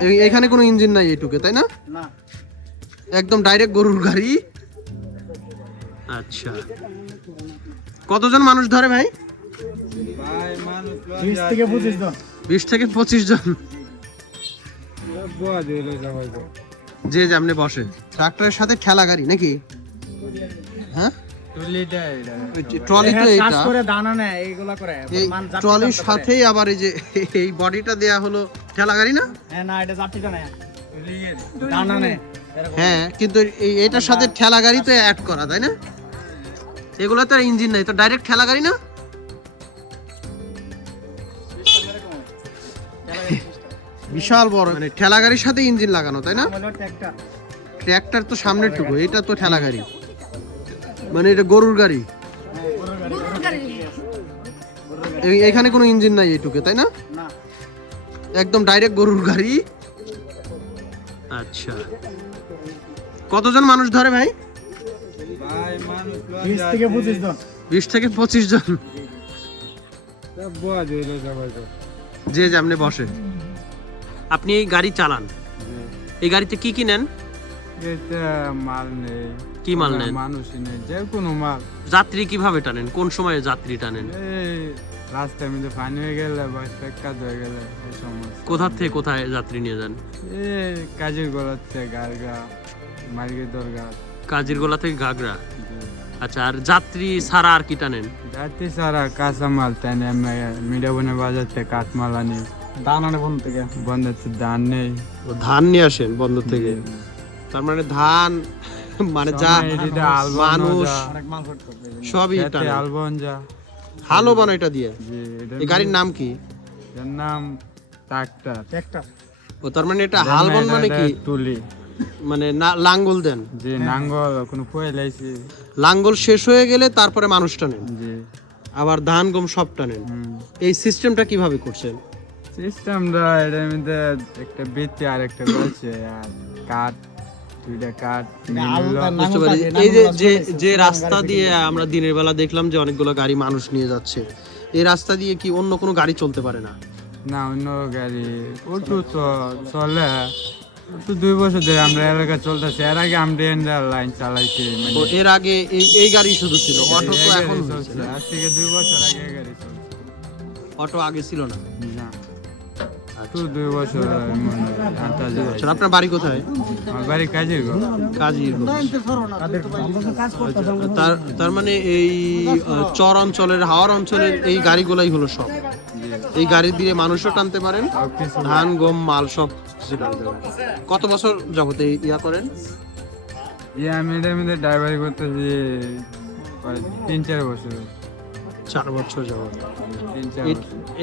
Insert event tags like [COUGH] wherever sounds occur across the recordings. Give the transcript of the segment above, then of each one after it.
এই- এখানে কোনো ইঞ্জিন নাই এইটুকে তাই না? না। একদম ডাইরেক্ট গরুর গাড়ি। আচ্ছা। কতজন মানুষ ধরে ভাই? বিশ থেকে পঁচিশ জন। যে যেমনি বসে। ট্রাক্টরের সাথে ঠেলা গাড়ি নাকি? হ্যাঁ? ট্রলি তো হ্যাঁ, করে দানা নেয় এইগুলা করে। এই মান জাপটি ট্রলির সাথেই আবার এই যে এই বডিটা দেয়া হলো ঠেলা গাড়ি না? হ্যাঁ না এটা জাপটিটা নেয়। দানা নেয়। হ্যাঁ কিন্তু এটার সাথে ঠেলা গাড়ি তো অ্যাড করা তাই না? এগুলো তো ইঞ্জিন নাই তো ডাইরেক্ট ঠেলা গাড়ি না? বিশাল বড় মানে ঠেলা গাড়ির সাথে ইঞ্জিন লাগানো তাই না। ট্র্যাক্টর তো সামনের টুকু এটা তো ঠেলা গাড়ি মানে এটা গরুর গাড়ি? এখানে কোনো ইঞ্জিন নাই এইটুকে তাই না? একদম ডাইরেক্ট গরুর গাড়ি। আচ্ছা। কতজন মানুষ ধরে ভাই? বিশ থেকে পঁচিশ জন। যে যেমনি বসে। আপনি এই গাড়ি চালান। এই গাড়িতে কি কি নেন? মাল নেই। কি মাল নেন? মানুষই নেই যে কোনো মাল। যাত্রী কীভাবে টানেন? কোন সময়ে যাত্রী টানেন? এই রাস্তার মধ্যে পানি হয়ে গেলে বা কাজ হয়ে গেলে এই সমস্যা কোথা থেকে কোথায় যাত্রী নিয়ে যান? এই কাজের গলাচ্ছে গার্গা মার্গের দরকার কাজির গোলা থেকে ঘাগরা? আচ্ছা আর যাত্রী ছাড়া আর কি টানেন? যাতে সারা কাঁচা মাল তাই না মিডিয়া বনে বাজাতে কাঠমাল আনি। দানা নেয় বন্ধ থেকে? বন্ধ হচ্ছে ধান নেই। ধান নিয়ে আসেন বন্দর থেকে? তার মানে ধান [LAUGHS] মানে যা মানুষ সবই যা। বানো এটা দিয়ে। এই গাড়ির নাম কি? এর নাম ট্রাক্টর। ট্রাক্টর। ও তার মানে এটা হাল বন মানে কি? তুলি মানে লাঙ্গল দেন। যে নাঙ্গল কোনো ফুয়ে লাইছি লাঙ্গল শেষ হয়ে গেলে তারপরে মানুষ টানেন জি। আবার ধান গম সব টানেন এই সিস্টেমটা কীভাবে করছেন? সিস্টেমটা এটার মধ্যে একটা বৃত্তি আর একটা রয়েছে আর কাঠ এই যে যে যে রাস্তা দিয়ে আমরা দিনের বেলা দেখলাম যে অনেকগুলো গাড়ি মানুষ নিয়ে যাচ্ছে। এই রাস্তা দিয়ে কি অন্য কোনো গাড়ি চলতে পারে না? না অন্য গাড়ি। ওটু তো চলে। ওটু দুই বছর ধরে আমরা এলাকা চলতেছে। এর আগে আমরা এন্ডার লাইন চালাইছি মানে এর আগে এই এই গাড়ি শুধু ছিল? অটো তো গাড়ি এখন চলছে। আজ থেকে দুই বছর আগে গাড়ি চলছে। অটো আগে ছিল না? না। তো দুই বছর মনে আচ্ছা আপনার বাড়ি কোথায়? আমার বাড়ি কাজের গো কাজীর কাজ করতে হবে তার তার মানে এই চর অঞ্চলের হাওয়ার অঞ্চলের এই গাড়িগুলাই হলো সব? এই গাড়ি দিয়ে মানুষও টানতে পারেন? ধান গম মাল সব কত বছর যাবত এই ইয়া করেন? ইয়ে আমি মধ্যে ড্রাইভারি করতেছি প্রায় তিন চার বছর। চার বছর যাবত।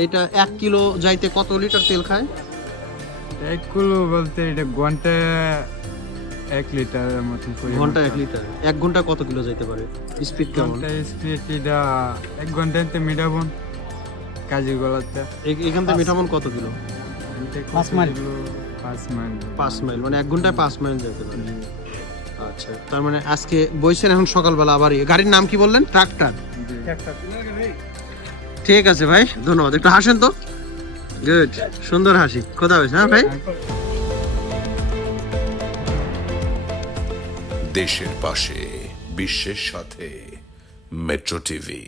এটা এক কিলো যাইতে কত লিটার তেল খায়? এক কিলো বলতে এটা ঘণ্টা এক লিটারের মতন পরিমাণ ঘণ্টা এক লিটার এক ঘণ্টা কত কিলো যাইতে পারে? স্পিড কেমন? ঘণ্টা স্পিড এটা এক ঘন্টাতে মিটাবন কাজের গলাতে। এখান থেকে মিঠামন কত কিলো? পাঁচ মাইল। পাঁচ মাইল। পাঁচ মাইল মানে এক ঘন্টায় পাঁচ মাইল যেতে পারে। আচ্ছা তার মানে আজকে বইছেন এখন সকালবেলা আবার। গাড়ির নাম কি বললেন? ট্রাক্টর। ঠিক আছে ভাই, ধন্যবাদ। একটু হাসেন তো? গুড সুন্দর হাসি। কোথা হয়েছে হ্যাঁ ভাই? দেশের পাশে, বিশ্বের সাথে মেট্রো টিভি